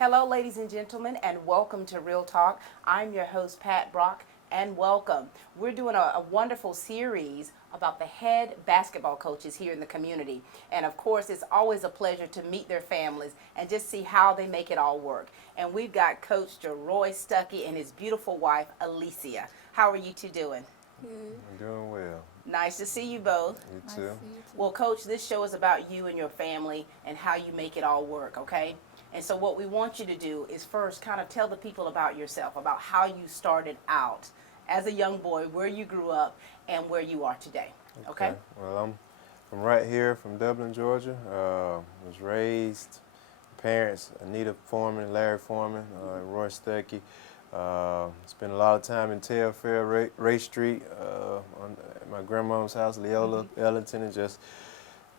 Hello, ladies and gentlemen, and welcome to Real Talk. I'm your host, Pat Brock, and welcome. We're doing a wonderful series about the head basketball coaches here in the community. And of course, it's always a pleasure to meet their families and just see how they make it all work. And we've got Coach JaRoy Stuckey and his beautiful wife, Elysea. How are you two doing? Good. I'm doing well. Nice to see you both. You Nice too. to see you too. Well, Coach, this show is about you and your family and how you make it all work, okay? And so what we want you to do is first kind of tell the people about yourself, about how you started out as a young boy, where you grew up, and where you are today, okay? Well, I'm from right here, from Dublin, Georgia. Was raised, parents, Anita Foreman, Larry Foreman, Roy Stuckey. Spent a lot of time in Telfair, Ray Street, at my grandmom's house, Leola Ellington, and just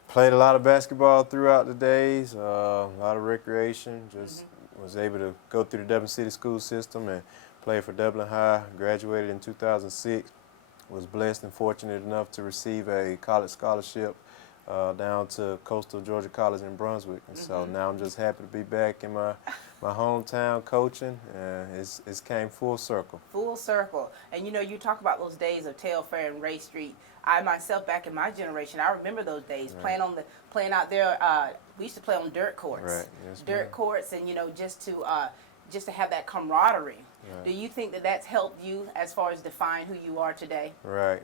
played a lot of basketball throughout the days, a lot of recreation. Just was able to go through the Dublin City school system and play for Dublin High. Graduated in 2006. Was blessed and fortunate enough to receive a college scholarship down to Coastal Georgia College in Brunswick. And so now I'm just happy to be back in my hometown coaching, and it's came full circle. Full circle. And you know, you talk about those days of Telfair and Ray Street. I myself, back in my generation, I remember those days playing out there. We used to play on dirt courts, Right. Yes, dirt ma'am. courts, and you know, just to have that camaraderie. Right. Do you think that that's helped you as far as define who you are today? Right.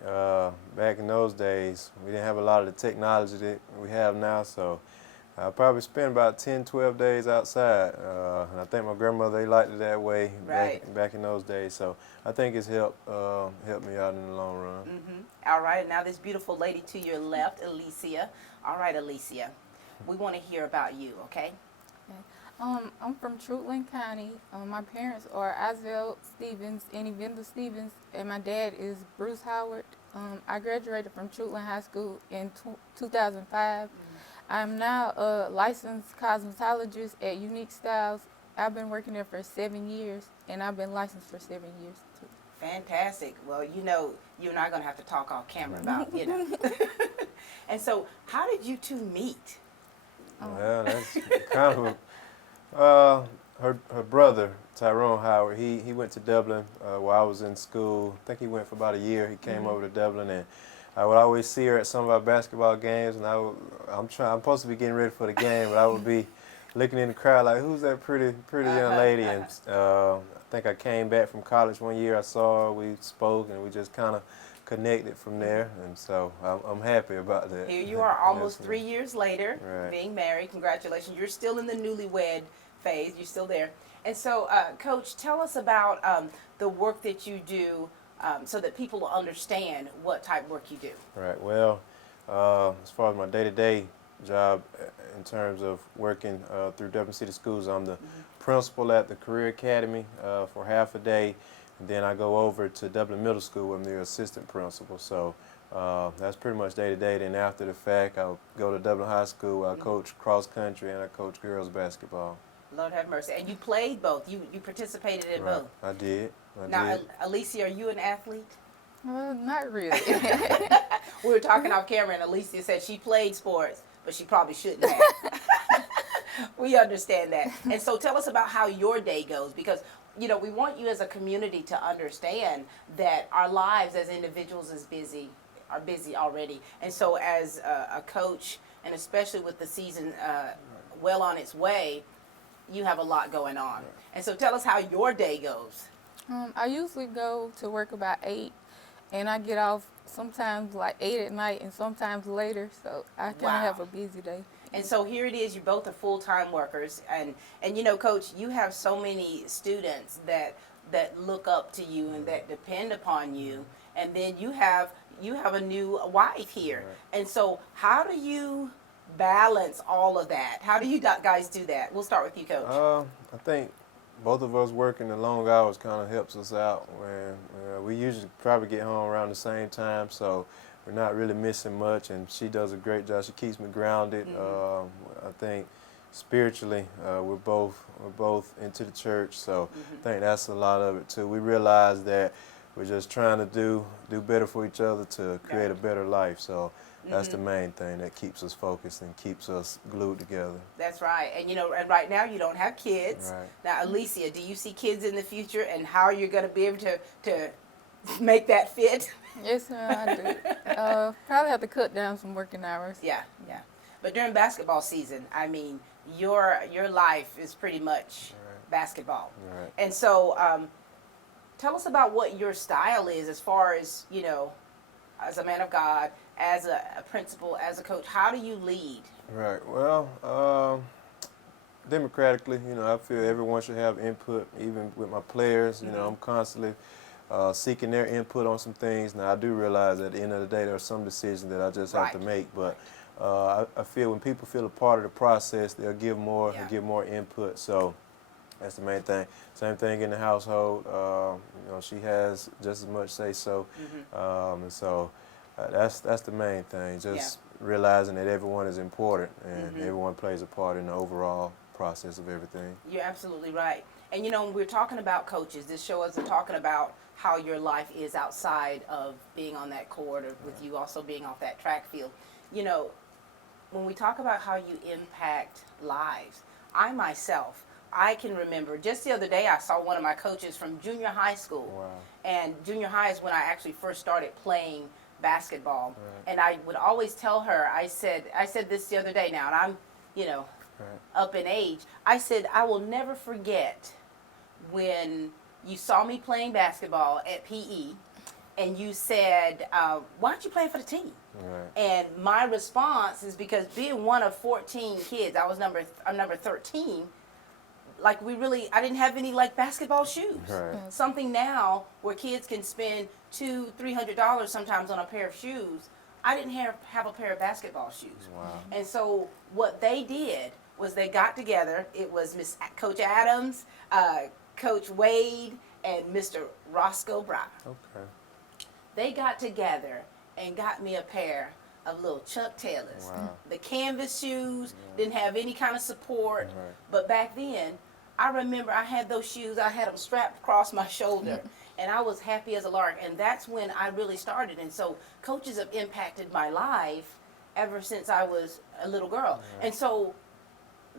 Back in those days, we didn't have a lot of the technology that we have now, so I probably spent about 10, 12 days outside. And I think my grandmother, they liked it that way back in those days. So I think it's helped me out in the long run. All right, now this beautiful lady to your left, Elysea. All right, Elysea, we want to hear about you, okay? I'm from Trutland County. My parents are Isaiah Stevens and Evander Stevens, and my dad is Bruce Howard. I graduated from Trutland High School in 2005. I'm now a licensed cosmetologist at Unique Styles. I've been working there for 7 years, and I've been licensed for 7 years too. Fantastic. Well, you know, you and I are going to have to talk off camera about, you know. And so, how did you two meet? Well, that's kind of her brother, Tyrone Howard. He went to Dublin while I was in school. I think he went for about a year. He came over to Dublin, and I would always see her at some of our basketball games. And I'm supposed to be getting ready for the game, but I would be looking in the crowd like, who's that pretty young lady? And I think I came back from college one year. I saw her, we spoke, and we just kind of connected from there. And so I'm happy about that. Here you are almost Yes, 3 years later, Right. being married. Congratulations. You're still in the newlywed phase. You're still there. And so, Coach, tell us about the work that you do so that people will understand what type of work you do. Right. Well, as far as my day-to-day job in terms of working through Dublin City Schools, I'm the principal at the Career Academy for half a day, and then I go over to Dublin Middle School where I'm the assistant principal. So that's pretty much day-to-day. Then after the fact, I'll go to Dublin High School. I coach cross-country and I coach girls basketball. Lord have mercy. And you played both. You participated in Right. both. I did. Now, Elysea, are you an athlete? Well, not really. We were talking off camera, and Elysea said she played sports, but she probably shouldn't have. We understand that. And so tell us about how your day goes, because, you know, we want you as a community to understand that our lives as individuals are busy already. And so as a coach, and especially with the season well on its way, you have a lot going on. And so tell us how your day goes. I usually go to work about 8, and I get off sometimes like 8 at night and sometimes later, so I kind of have a busy day. And so here it is, you both are full-time workers, and you know, Coach, you have so many students that look up to you and that depend upon you, and then you have a new wife here. And so how do you balance all of that? How do you guys do that? We'll start with you, Coach. I think both of us working the long hours kind of helps us out. When we usually probably get home around the same time, so we're not really missing much. And she does a great job. She keeps me grounded. I think spiritually, we're both into the church, so I think that's a lot of it too. We realize that we're just trying to do better for each other to create a better life. So That's the main thing that keeps us focused and keeps us glued together. That's right. And and right now you don't have kids. Right. Now, Elysea, do you see kids in the future, and how are you going to be able to make that fit? Yes, ma'am, I do. Probably have to cut down some working hours. Yeah, yeah. But during basketball season, I mean, your life is pretty much basketball. Right. And so, tell us about what your style is as far as, as a man of God, as a principal, as a coach. How do you lead? Right. Well, democratically, I feel everyone should have input, even with my players. I'm constantly seeking their input on some things. Now, I do realize at the end of the day, there are some decisions that I just have to make, but I feel when people feel a part of the process, they'll give more, give more input. So that's the main thing. Same thing in the household. She has just as much say so, and so that's the main thing. Just realizing that everyone is important and everyone plays a part in the overall process of everything. You're absolutely right. And when we're talking about coaches, this show is talking about how your life is outside of being on that court, or with you also being off that track field. When we talk about how you impact lives, I can remember just the other day I saw one of my coaches from junior high school. Wow. And junior high is when I actually first started playing basketball. And I would always tell her, I said this the other day now, and I'm, up in age. I said, I will never forget when you saw me playing basketball at PE, and you said, why aren't you playing for the team? Right. And my response is, because being one of 14 kids, I'm number 13, like I didn't have any basketball shoes. Right. Something now where kids can spend $200-300 sometimes on a pair of shoes. I didn't have a pair of basketball shoes. Wow. And so what they did was they got together. It was Coach Adams, Coach Wade, and Mr. Roscoe Brown. Okay. They got together and got me a pair of little Chuck Taylors. Wow. The canvas shoes, didn't have any kind of support. Right. But back then, I remember I had those shoes, I had them strapped across my shoulder, and I was happy as a lark. And that's when I really started. And so coaches have impacted my life ever since I was a little girl. Right. And so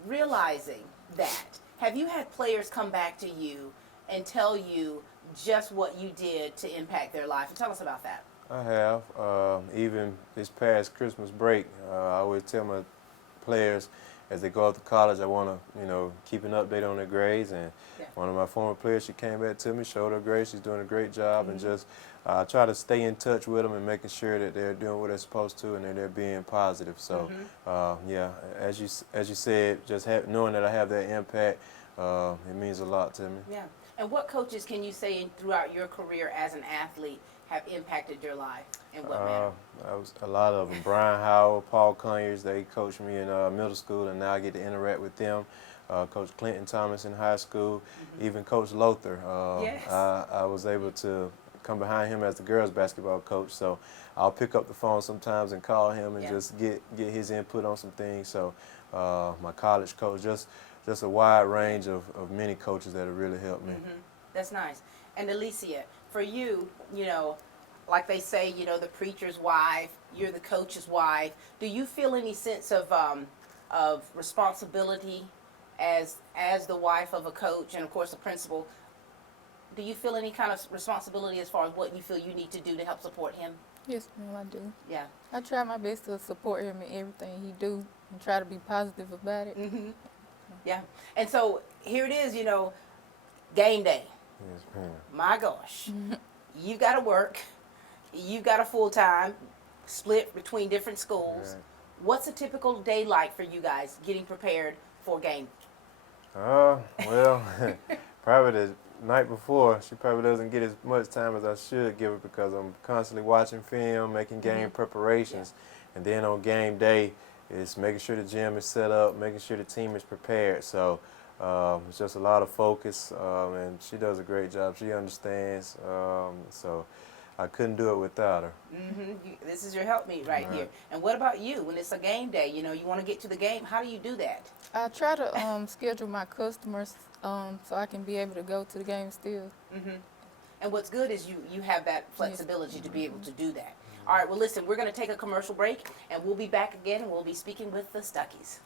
realizing that, have you had players come back to you and tell you just what you did to impact their life? And tell us about that. I have. Even this past Christmas break, I always tell my players as they go off to college, I want to, keep an update on their grades. And one of my former players, she came back to me, showed her grades. She's doing a great job, and just try to stay in touch with them and making sure that they're doing what they're supposed to and that they're being positive. So, as you said, just knowing that I have that impact, it means a lot to me. Yeah. And what coaches can you say throughout your career as an athlete have impacted your life, and what manner? A lot of them. Brian Howell, Paul Conyers, they coached me in middle school, and now I get to interact with them. Coach Clinton Thomas in high school, even Coach Lothar. Yes. I was able to come behind him as the girls basketball coach, so I'll pick up the phone sometimes and call him and just get his input on some things. So my college coach, just a wide range of many coaches that have really helped me. That's nice. And Elysea, for you, like they say, the preacher's wife, you're the coach's wife. Do you feel any sense of responsibility as the wife of a coach and, of course, a principal? Do you feel any kind of responsibility as far as what you feel you need to do to help support him? Yes, ma'am, I do. Yeah. I try my best to support him in everything he do and try to be positive about it. Yeah. And so here it is, game day. Yes, ma'am. My gosh. You've got to work. You've got a full-time split between different schools. Right. What's a typical day like for you guys getting prepared for a game? Well, probably the night before, she probably doesn't get as much time as I should give her because I'm constantly watching film, making game preparations. And then on game day, it's making sure the gym is set up, making sure the team is prepared. So it's just a lot of focus, and she does a great job. She understands, so I couldn't do it without her. This is your helpmeet right here. And what about you? When it's a game day, you want to get to the game. How do you do that? I try to schedule my customers so I can be able to go to the game still. And what's good is you have that flexibility to be able to do that. All right, well, listen, we're going to take a commercial break, and we'll be back again, and we'll be speaking with the Stuckeys.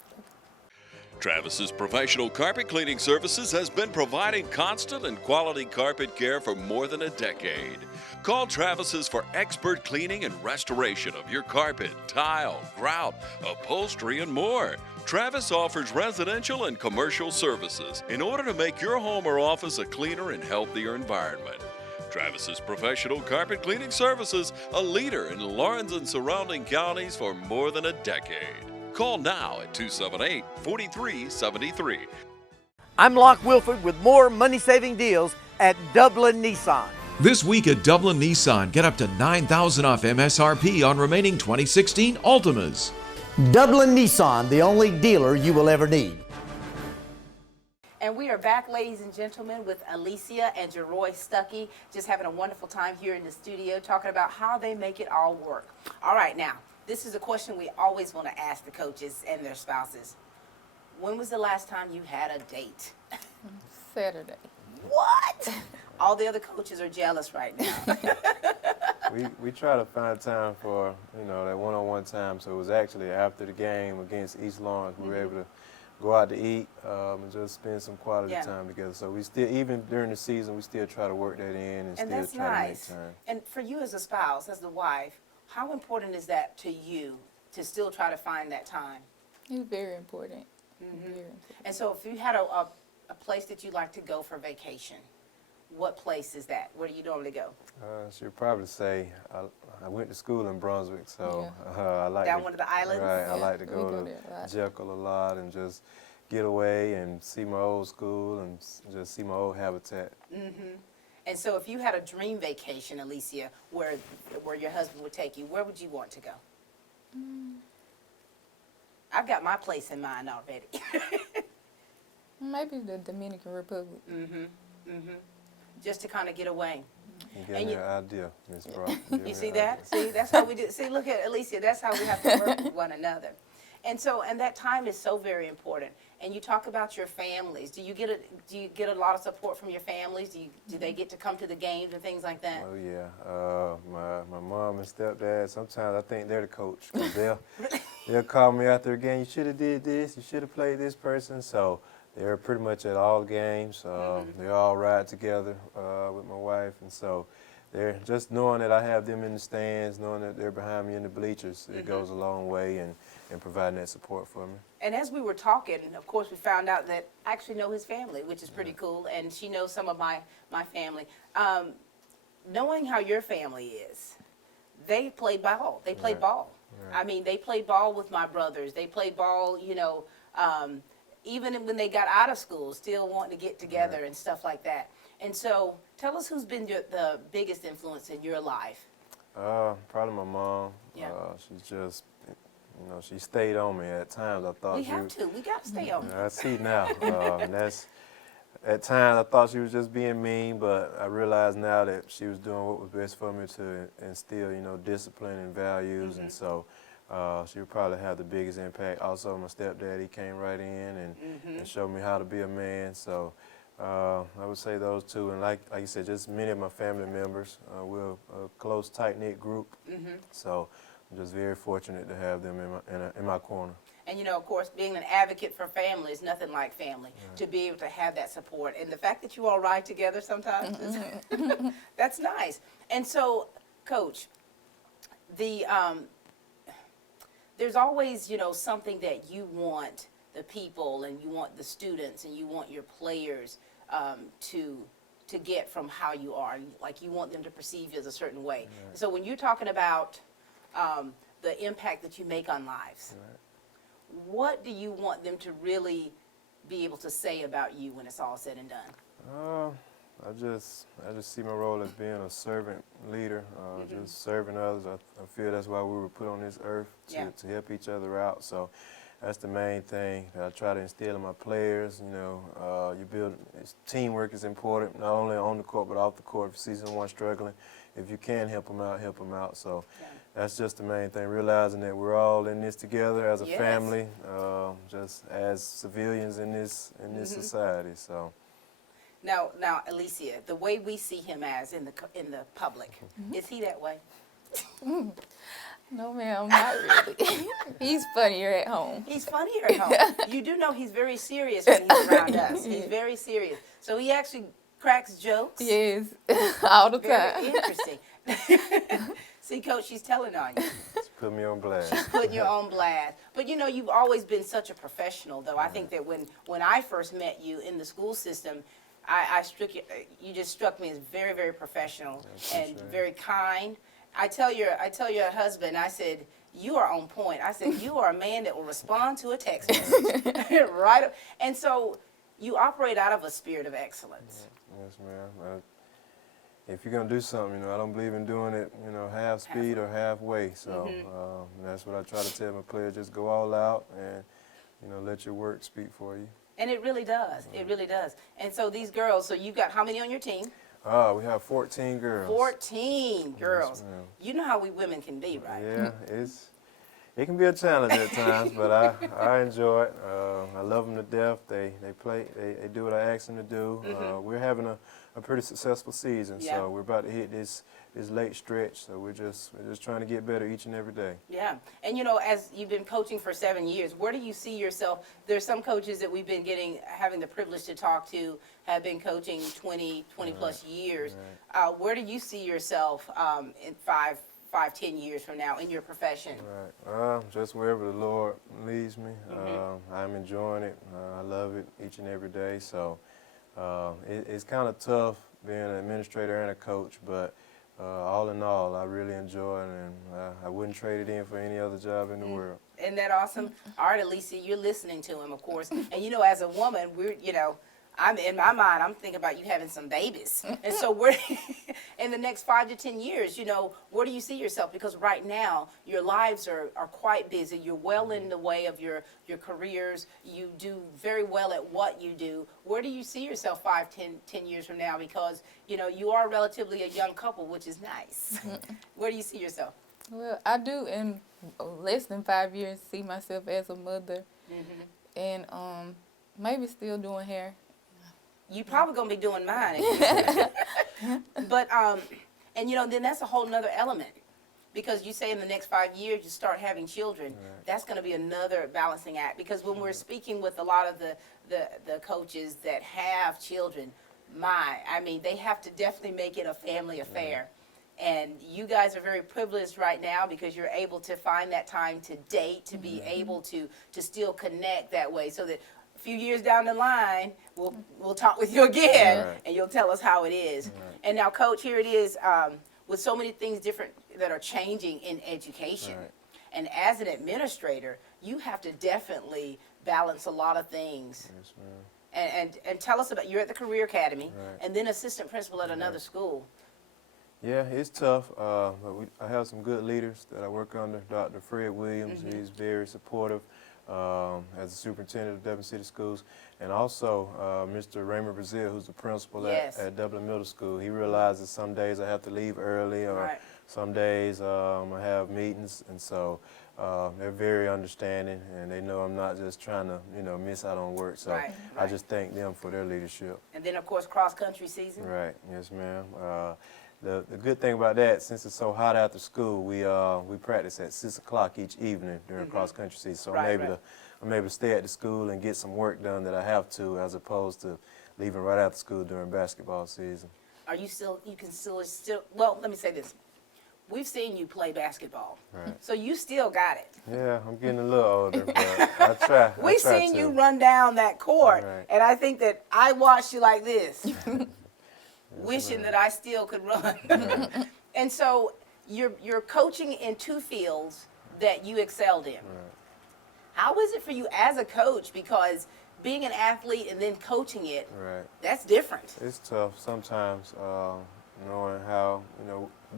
Travis's professional carpet cleaning services has been providing constant and quality carpet care for more than a decade. Call Travis's for expert cleaning and restoration of your carpet, tile, grout, upholstery, and more. Travis offers residential and commercial services in order to make your home or office a cleaner and healthier environment. Travis's professional carpet cleaning services, a leader in Lawrence and surrounding counties for more than a decade. Call now at 278-4373. I'm Locke Wilford with more money-saving deals at Dublin Nissan. This week at Dublin Nissan, get up to $9,000 off MSRP on remaining 2016 Altimas. Dublin Nissan, the only dealer you will ever need. And we are back, ladies and gentlemen, with Elysea and JaRoy Stuckey, just having a wonderful time here in the studio talking about how they make it all work. All right, now, this is a question we always want to ask the coaches and their spouses. When was the last time you had a date? Saturday. What? All the other coaches are jealous right now. We try to find time for, that one-on-one time. So it was actually after the game against East Lawrence, we were able to go out to eat and just spend some quality time together. So we still, even during the season, we still try to work that in and still that's try nice. to make time. And for you as a spouse, as the wife, how important is that to you to still try to find that time? It's very important. Very important. And so if you had a place that you like to go for vacation, what place is that? Where do you normally go? She'd probably say, I went to school in Brunswick, so I like Down one of the islands? Right, I Yeah, like to we go go to there a lot. Jekyll a lot and just get away and see my old school and just see my old habitat. And so if you had a dream vacation, Elysea, where your husband would take you, where would you want to go? I've got my place in mind already. Maybe the Dominican Republic. Just to kind of get away. You gave me an idea, Ms. Brock. You see that? See, that's how we do. See, look at Elysea. That's how we have to work with one another. And so, and that time is so very important. And you talk about your families. Do you get a lot of support from your families? Do they get to come to the games and things like that? Oh yeah, my mom and stepdad. Sometimes I think they're the coach. 'Cause they'll call me after a game. You should have did this. You should have played this person. So they're pretty much at all games. They all ride together with my wife, and so they're just knowing that I have them in the stands, knowing that they're behind me in the bleachers. It goes a long way in providing that support for me. And as we were talking, of course, we found out that I actually know his family, which is pretty cool, and she knows some of my family. Knowing how your family is, they played ball. They played ball. Right. I mean, they played ball with my brothers. They played ball, even when they got out of school, still wanting to get together and stuff like that. And so, tell us who's been the biggest influence in your life. Probably my mom. Yeah. She's just, she stayed on me at times. I thought We have to. We got to stay on. I see now, and that's. At times I thought she was just being mean, but I realize now that she was doing what was best for me to instill, discipline and values, and so she would probably have the biggest impact. Also, my stepdad, he came right in and showed me how to be a man. So I would say those two, and like you said, just many of my family members. We're a close, tight-knit group, so I'm just very fortunate to have them in my corner. And of course, being an advocate for family is nothing like family. To be able to have that support, and the fact that you all ride together sometimes, that's nice. And so, Coach, there's always something that you want the people, and you want the students, and you want your players to get from how you are. Like, you want them to perceive you as a certain way. Right. So when you're talking about the impact that you make on lives. Right. What do you want them to really be able to say about you when it's all said and done? I just see my role as being a servant leader, just serving others. I feel that's why we were put on this earth, to help each other out. So that's the main thing that I try to instill in my players. You build, teamwork is important, not only on the court but off the court. If you see someone struggling, if you can help them out, help them out. So. That's just the main thing, realizing that we're all in this together as a family, just as civilians in this society. So now, Elysea, the way we see him as in the public, is he that way? No, ma'am, not really. He's funnier at home. He's funnier at home. You do know he's very serious when he's around us. He's very serious. So he actually cracks jokes. Yes, all the Very time. interesting. See, Coach, she's telling on you. Just put me on blast. Putting you on blast. But you know, you've always been such a professional, though. I think that when I first met you in the school system, you just struck me as very, very professional and very kind. I tell your husband, I said, you are on point. I said, you are a man that will respond to a text message. Right? And so you operate out of a spirit of excellence. Yes, ma'am. If you're going to do something, I don't believe in doing it, half speed or halfway. So that's what I try to tell my players, just go all out and, let your work speak for you. And it really does. It really does. And so these girls, so you've got how many on your team? We have 14 girls. 14 girls. Yes, ma'am. You know how we women can be, right? Yeah, it can be a challenge at times, but I enjoy it. I love them to death. They play. They do what I ask them to do. We're having a pretty successful season, so we're about to hit this late stretch. So we're just trying to get better each and every day. Yeah, and as you've been coaching for 7 years, where do you see yourself? There's some coaches that we've been having the privilege to talk to, have been coaching 20 plus years. Right. Where do you see yourself in 10 years from now in your profession? Right. Just wherever the Lord leads me. I'm enjoying it. I love it each and every day. So it's kind of tough being an administrator and a coach, but all in all, I really enjoy it, and I wouldn't trade it in for any other job in the world. Isn't that awesome? All right, Elysea, you're listening to him, of course. And as a woman, I'm in my mind, I'm thinking about you having some babies. And so we're in the next 5 to 10 years, where do you see yourself? Because right now, your lives are quite busy. You're well in the way of your careers. You do very well at what you do. Where do you see yourself 5, 10 years from now? Because, you are relatively a young couple, which is nice. Where do you see yourself? Well, I do in less than 5 years see myself as a mother, and maybe still doing hair. You probably gonna be doing mine. But then that's a whole nother element, because you say in the next 5 years you start having children. Right. That's gonna be another balancing act, because when we're speaking with a lot of the coaches that have children, they have to definitely make it a family affair. And you guys are very privileged right now because you're able to find that time to date, to be able to still connect that way, so that a few years down the line, we'll talk with you again, and you'll tell us how it is. And now, Coach, here it is, with so many things different that are changing in education. And as an administrator, you have to definitely balance a lot of things. Yes, ma'am. And tell us about, you're at the Career Academy, and then assistant principal at another school. Yeah, it's tough, but I have some good leaders that I work under. Dr. Fred Williams, he's very supportive as the superintendent of Dublin City Schools, and also Mr. Raymond Brazil, who's the principal at Dublin Middle School. He realizes some days I have to leave early, or some days I have meetings, and so they're very understanding, and they know I'm not just trying to, miss out on work. So I just thank them for their leadership. And then, of course, cross-country season. Right. Yes, ma'am. The good thing about that, since it's so hot after school, we practice at 6 o'clock each evening during cross-country season. So I'm able to stay at the school and get some work done that I have to, as opposed to leaving right after school during basketball season. Are you still, well, let me say this. We've seen you play basketball. Right. So you still got it. Yeah, I'm getting a little older, but I try. We've seen you run down that court, and I think that I watched you like this. Wishing that I still could run. And so you're coaching in 2 fields that you excelled in. How is it for you as a coach? Because being an athlete and then coaching it, that's different. It's tough sometimes, knowing how,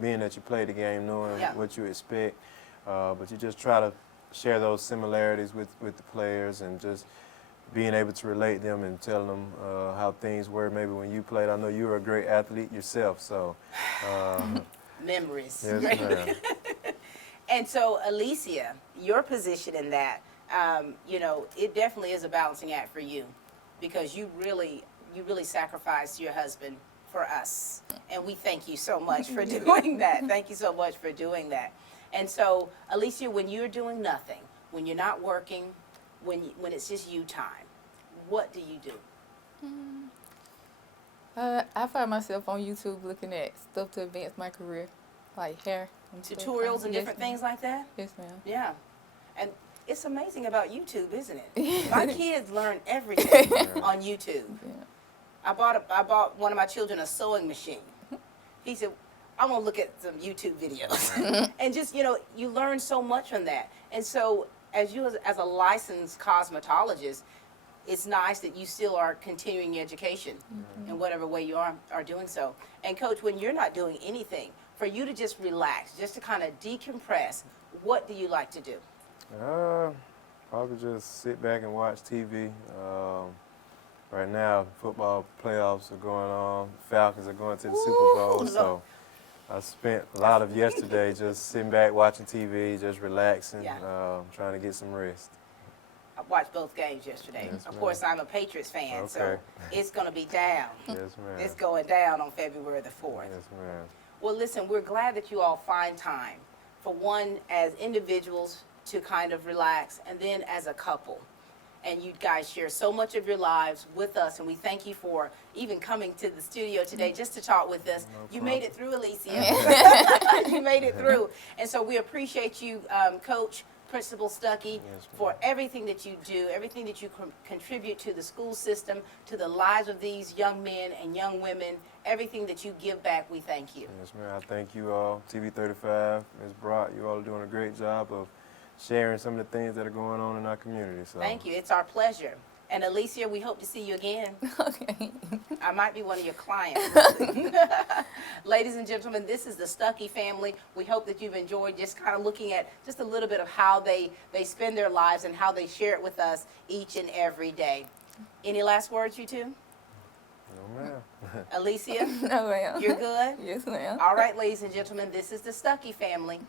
being that you play the game, knowing what you expect, but you just try to share those similarities with the players, and just being able to relate them and tell them how things were maybe when you played. I know you were a great athlete yourself, so. Memories. Yes, ma'am. And so, Elysea, your position in that, it definitely is a balancing act for you, because you really sacrificed your husband for us. And we thank you so much for doing that. Thank you so much for doing that. And so, Elysea, when you're doing nothing, when you're not working, when it's just you time, what do you do? I find myself on YouTube looking at stuff to advance my career, like hair and stuff. Tutorials and Yes, different ma'am. things like that? Yes, ma'am. Yeah. And it's amazing about YouTube, isn't it? My kids learn everything on YouTube. Yeah. I bought one of my children a sewing machine. He said, I want to look at some YouTube videos. And just, you learn so much from that. And so as a licensed cosmetologist, it's nice that you still are continuing your education in whatever way you are doing so. And Coach, when you're not doing anything, for you to just relax, just to kind of decompress, what do you like to do? Probably just sit back and watch TV. Right now, football playoffs are going on. Falcons are going to the Super Bowl, so I spent a lot of yesterday just sitting back watching TV, just relaxing, trying to get some rest. I watched both games yesterday. Yes, of course, I'm a Patriots fan, so Okay. it's going to be down. Yes, ma'am. It's going down on February the 4th. Yes, ma'am. Well, listen, we're glad that you all find time, for one, as individuals to kind of relax, and then as a couple. And you guys share so much of your lives with us, and we thank you for even coming to the studio today just to talk with us. You made it through, Elysea. You made it through. And so we appreciate you, Coach, Principal Stuckey, for everything that you do, everything that you contribute to the school system, to the lives of these young men and young women, everything that you give back, we thank you. Yes, ma'am. I thank you all. TV35, Ms. Brock, you all are doing a great job of sharing some of the things that are going on in our community. So. Thank you. It's our pleasure. And Elysea, we hope to see you again. Okay. I might be one of your clients. Ladies and gentlemen, this is the Stuckey family. We hope that you've enjoyed just kind of looking at just a little bit of how they spend their lives and how they share it with us each and every day. Any last words, you two? No, ma'am. Elysea, No, ma'am. you're good? Yes, ma'am. All right, ladies and gentlemen, this is the Stuckey family.